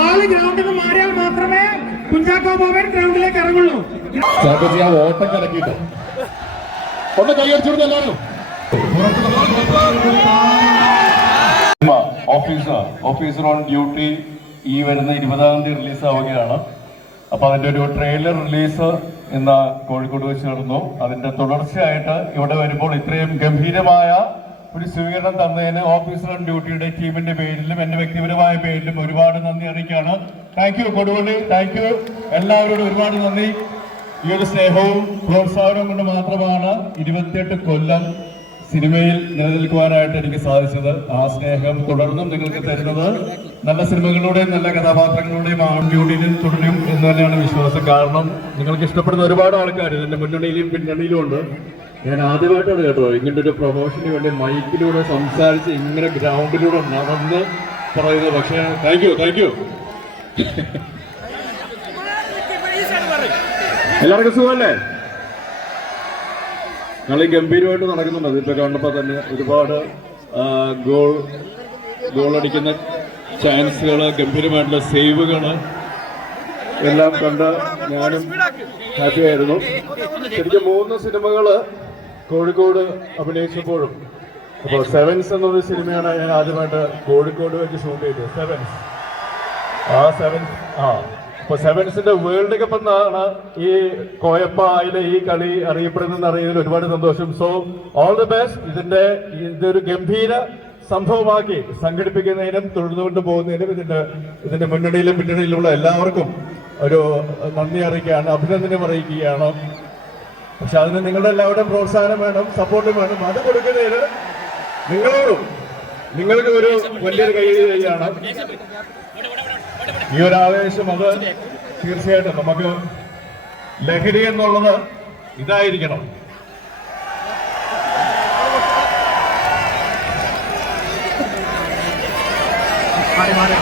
ആൾ ഗ്രൗണ്ടിൽ നിന്ന് മാറിയാൽ മാത്രമേ കുഞ്ചാക്കോ ബോബൻ ഗ്രൗണ്ടിലേക്ക് ഇറങ്ങുള്ളൂ. ആ ഓട്ടം കലക്കിയിട്ട്. ഒന്ന് കൈയടിച്ചിരുന്നു എല്ലാവരും? ഓഫീസർ ഓഫീസർ ഓൺ ഡ്യൂട്ടി ഈ വരുന്ന ഇരുപതാം തീയതി റിലീസ് ആവുകയാണ്. അപ്പൊ അതിന്റെ ഒരു ട്രെയിലർ റിലീസ് ഇന്ന് കോഴിക്കോട് വെച്ച് നടന്നു. അതിന്റെ തുടർച്ചയായിട്ട് ഇവിടെ വരുമ്പോൾ ഇത്രയും ഗംഭീരമായ ഒരു സ്വീകരണം തന്നതിന് ഓഫീസർ ഓൺ ഡ്യൂട്ടിയുടെ ടീമിന്റെ പേരിലും എന്റെ വ്യക്തിപരമായ പേരിലും ഒരുപാട് നന്ദി അറിയിക്കുകയാണ്. Thank you Koduvally. Thank you എല്ലാവരോടും ഒരുപാട് നന്ദി. ഈ ഒരു സ്നേഹവും പ്രോത്സാഹനവും കൊണ്ട് മാത്രമാണ് ഇരുപത്തിയെട്ട് കൊല്ലം സിനിമയിൽ നിലനിൽക്കുവാനായിട്ട് എനിക്ക് സാധിച്ചത്. ആ സ്നേഹം തുടർന്നും നിങ്ങൾക്ക് തരുന്നത് നല്ല സിനിമകളിലൂടെയും നല്ല കഥാപാത്രങ്ങളുടെയും ആൺബ്യൂട്ടിയിലും തുടരും എന്ന് തന്നെയാണ് വിശ്വാസം. കാരണം നിങ്ങൾക്ക് ഇഷ്ടപ്പെടുന്ന ഒരുപാട് ആൾക്കാർ ഇതിന്റെ മുന്നണിയിലും പിന്നണിയിലും ഉണ്ട്. ഞാൻ ആദ്യമായിട്ടാണ് കേട്ടോ ഇങ്ങനെ ഒരു പ്രൊമോഷന് വേണ്ടി മൈക്കിലൂടെ സംസാരിച്ച് ഇങ്ങനെ ഗ്രൗണ്ടിലൂടെ നടന്ന് പറയുന്നത്. പക്ഷേ താങ്ക് യു താങ്ക് യു എല്ലാവർക്കും സുഖമല്ലേ? കളി ഗംഭീരമായിട്ട് നടക്കുന്നുണ്ട്. ഇതിപ്പോ കണ്ടപ്പോൾ തന്നെ ഒരുപാട് ഗോൾ ഗോൾ അടിക്കുന്ന ചാൻസുകൾ ഗംഭീരമായിട്ടുള്ള സേവുകൾ എല്ലാം കണ്ട് ഞാനും ഹാപ്പി ആയിരുന്നു. ശരിക്കും മൂന്ന് സിനിമകൾ കോഴിക്കോട് അഭിനയിച്ചപ്പോഴും. അപ്പോൾ സെവൻസ് എന്നൊരു സിനിമയാണ് ഞാൻ ആദ്യമായിട്ട് കോഴിക്കോട് വെച്ച് ഷൂട്ട് ചെയ്തത്. സെവൻസ് ആ സെവൻസ് ആ. അപ്പൊ സെവൻസിന്റെ വേൾഡ് കപ്പ് എന്നാണ് ഈ കോയപ്പ അതിലെ ഈ കളി അറിയപ്പെടുന്നതെന്ന് അറിയുന്നതിൽ ഒരുപാട് സന്തോഷം. സോ ഓൾ ദി ബെസ്റ്റ് ഇതിന്റെ ഇതൊരു ഗംഭീര സംഭവമാക്കി സംഘടിപ്പിക്കുന്നതിനും തുടർന്നുകൊണ്ട് പോകുന്നതിനും ഇതിന്റെ ഇതിന്റെ മുന്നണിയിലും പിന്നണിയിലുമുള്ള എല്ലാവർക്കും ഒരു നന്ദി അറിയിക്കുകയാണ്. അഭിനന്ദനം അറിയിക്കുകയാണ്. പക്ഷെ അതിന് നിങ്ങളുടെ എല്ലാവരുടെയും പ്രോത്സാഹനം വേണം സപ്പോർട്ടും വേണം. അത് കൊടുക്കുന്നതിന് നിങ്ങളോടും നിങ്ങൾക്ക് ഒരു വലിയൊരു കൈ കൈയാണ് ഈ ഒരു ആവേശം അത് തീർച്ചയായിട്ടും നമുക്ക് ലഹരി എന്നുള്ളത് ഇതായിരിക്കണം.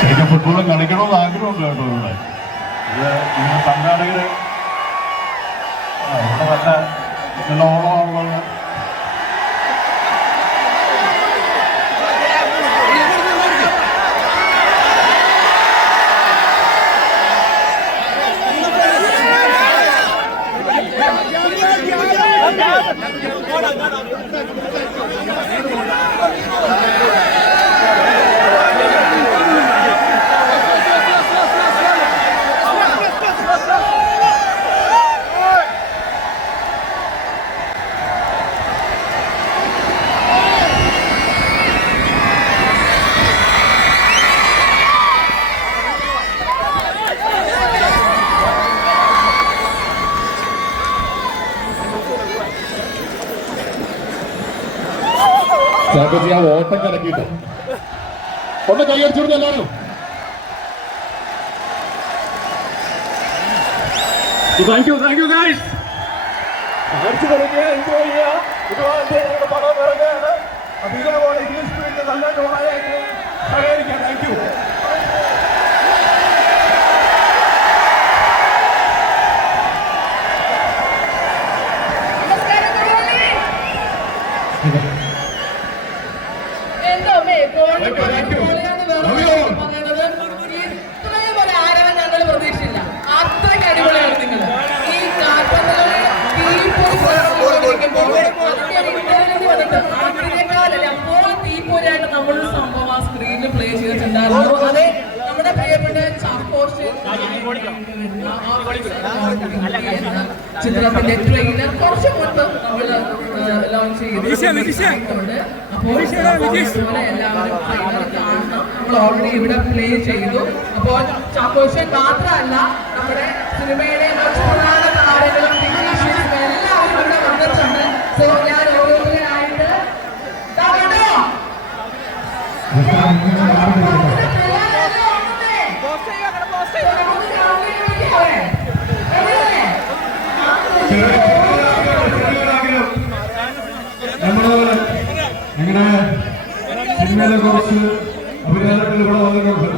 ശരിക്കും ഫുട്ബോൾ കളിക്കണമെന്ന് ആഗ്രഹമുണ്ട് കേട്ടോ ഇവിടെ. ഇത് നിങ്ങൾ സംഘാടകര് ആ, ഇവിടെ നല്ല നല്ല ഓളമുള്ളത് ചാക്കോച്ചി ആ ഓട്ടം കിടക്കിയിട്ട് ഒന്ന് കൈയടിച്ചിരുന്നു എല്ലാവരും. Thank you thank you guys അടിച്ചു കളിക്കുക എൻജോയ് ചെയ്യുക. ഞങ്ങളുടെ പടം ഇറങ്ങുകയാണ്. അപ്പൊ ഇതേപോലെ ഇംഗ്ലീഷ് സ്പീഡിൽ നല്ല ടോണായിട്ട് സഹകരിക്കാം താങ്ക് യു ചിത്രത്തിന്റെ ട്രെയിലർ കുറച്ച് മുൻപ് നമ്മൾ ലോഞ്ച് ചെയ്തിട്ടുണ്ട് അപ്പോൾ എല്ലാവരും ട്രെയിലർ കാണണം. നമ്മൾ ഓൾറെഡി ഇവിടെ പ്ലേ ചെയ്തു. അപ്പോൾ ചാക്കോഷൻ മാത്രമല്ല നമ്മുടെ സിനിമയിലെ മറ്റു പ്രധാന താരങ്ങളും ടെക്നീഷ്യൻസും എല്ലാവരും ഇവിടെ വന്നിട്ടുണ്ട് സോ ഞാൻ ഓരോരുത്തരായിട്ട് ദാ കണ്ടോ? നമ്മൾ ഇങ്ങനെ സിനിമയിലെ കുറച്ച് അഭിനേതാക്കൾ ഇവിടെ വന്നിട്ടുണ്ട്.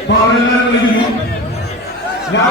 അപ്പൊ അവരെല്ലാവരും വിളിക്കുന്നു. ഞാൻ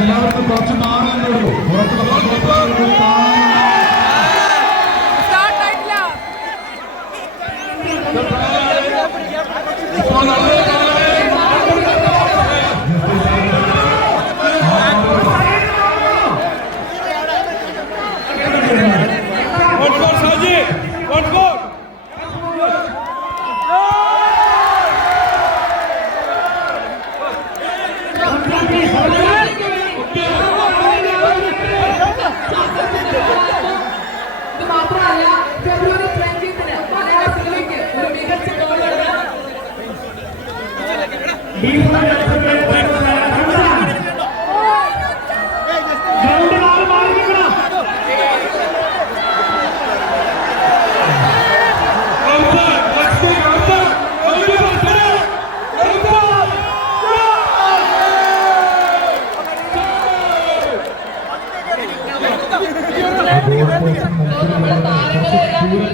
എല്ലാവർക്കും കുറച്ച് മാറി ദിവസമായ ഫെബ്രുവരി ട്വന്റിന് മലയാള സിനിമയ്ക്ക് ഒരു മികച്ച ഗോൾ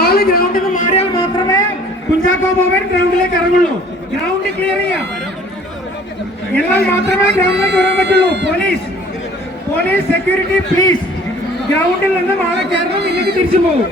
ആൾ ഗ്രൗണ്ടിൽ നിന്ന് മാറിയാൽ മാത്രമേ കുഞ്ചാക്കോ ബോബൻ ഗ്രൗണ്ടിലേക്ക് ഇറങ്ങുള്ളൂ. ഗ്രൗണ്ട് ക്ലിയർ ചെയ്യാം. എന്നാൽ മാത്രമേ ഗ്രൗണ്ടിലേക്ക് വരാൻ പറ്റുള്ളൂ. പോലീസ് പോലീസ് സെക്യൂരിറ്റി പ്ലീസ് ഗ്രൗണ്ടിൽ നിന്ന് മാറി കയറണം ഇല്ലെങ്കിൽ തിരിച്ചു പോകും